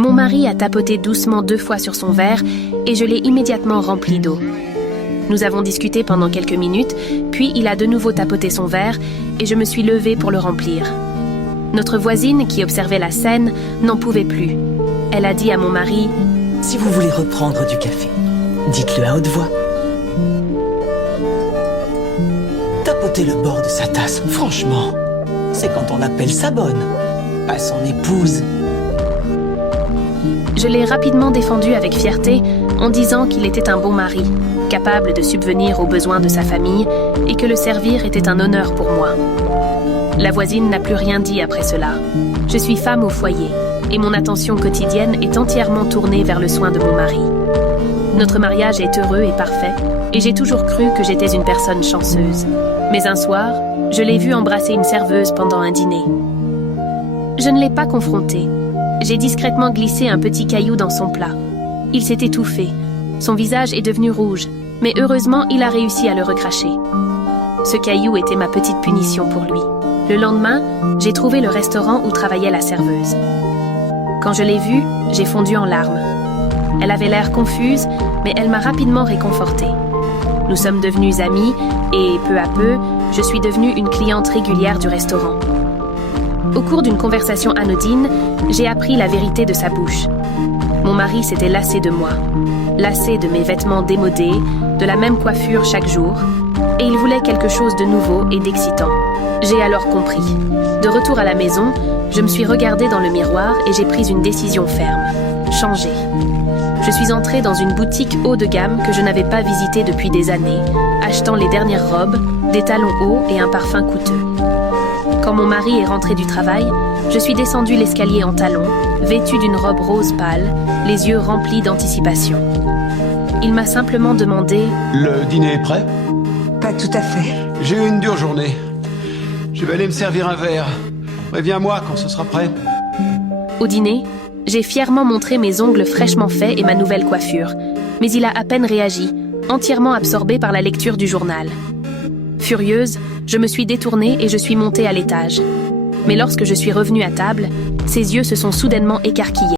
Mon mari a tapoté doucement 2 fois sur son verre et je l'ai immédiatement rempli d'eau. Nous avons discuté pendant quelques minutes, puis il a de nouveau tapoté son verre et je me suis levée pour le remplir. Notre voisine, qui observait la scène, n'en pouvait plus. Elle a dit à mon mari « Si vous voulez reprendre du café, dites-le à haute voix. Tapotez le bord de sa tasse, franchement, c'est quand on appelle ça bonne, pas son épouse. » Je l'ai rapidement défendu avec fierté en disant qu'il était un bon mari, capable de subvenir aux besoins de sa famille et que le servir était un honneur pour moi. La voisine n'a plus rien dit après cela. Je suis femme au foyer et mon attention quotidienne est entièrement tournée vers le soin de mon mari. Notre mariage est heureux et parfait et j'ai toujours cru que j'étais une personne chanceuse. Mais un soir, je l'ai vu embrasser une serveuse pendant un dîner. Je ne l'ai pas confronté. J'ai discrètement glissé un petit caillou dans son plat. Il s'est étouffé. Son visage est devenu rouge, mais heureusement, il a réussi à le recracher. Ce caillou était ma petite punition pour lui. Le lendemain, j'ai trouvé le restaurant où travaillait la serveuse. Quand je l'ai vue, j'ai fondu en larmes. Elle avait l'air confuse, mais elle m'a rapidement réconfortée. Nous sommes devenus amis et, peu à peu, je suis devenue une cliente régulière du restaurant. Au cours d'une conversation anodine, j'ai appris la vérité de sa bouche. Mon mari s'était lassé de moi, lassé de mes vêtements démodés, de la même coiffure chaque jour, et il voulait quelque chose de nouveau et d'excitant. J'ai alors compris. De retour à la maison, je me suis regardée dans le miroir et j'ai pris une décision ferme. Changer. Je suis entrée dans une boutique haut de gamme que je n'avais pas visitée depuis des années, achetant les dernières robes, des talons hauts et un parfum coûteux. Quand mon mari est rentré du travail, je suis descendue l'escalier en talons, vêtue d'une robe rose pâle, les yeux remplis d'anticipation. Il m'a simplement demandé « Le dîner est prêt ? Pas tout à fait. J'ai eu une dure journée. Je vais aller me servir un verre. Préviens-moi quand ce sera prêt. » Au dîner, j'ai fièrement montré mes ongles fraîchement faits et ma nouvelle coiffure, mais il a à peine réagi, entièrement absorbé par la lecture du journal. Furieuse, je me suis détournée et je suis montée à l'étage. Mais lorsque je suis revenue à table, ses yeux se sont soudainement écarquillés.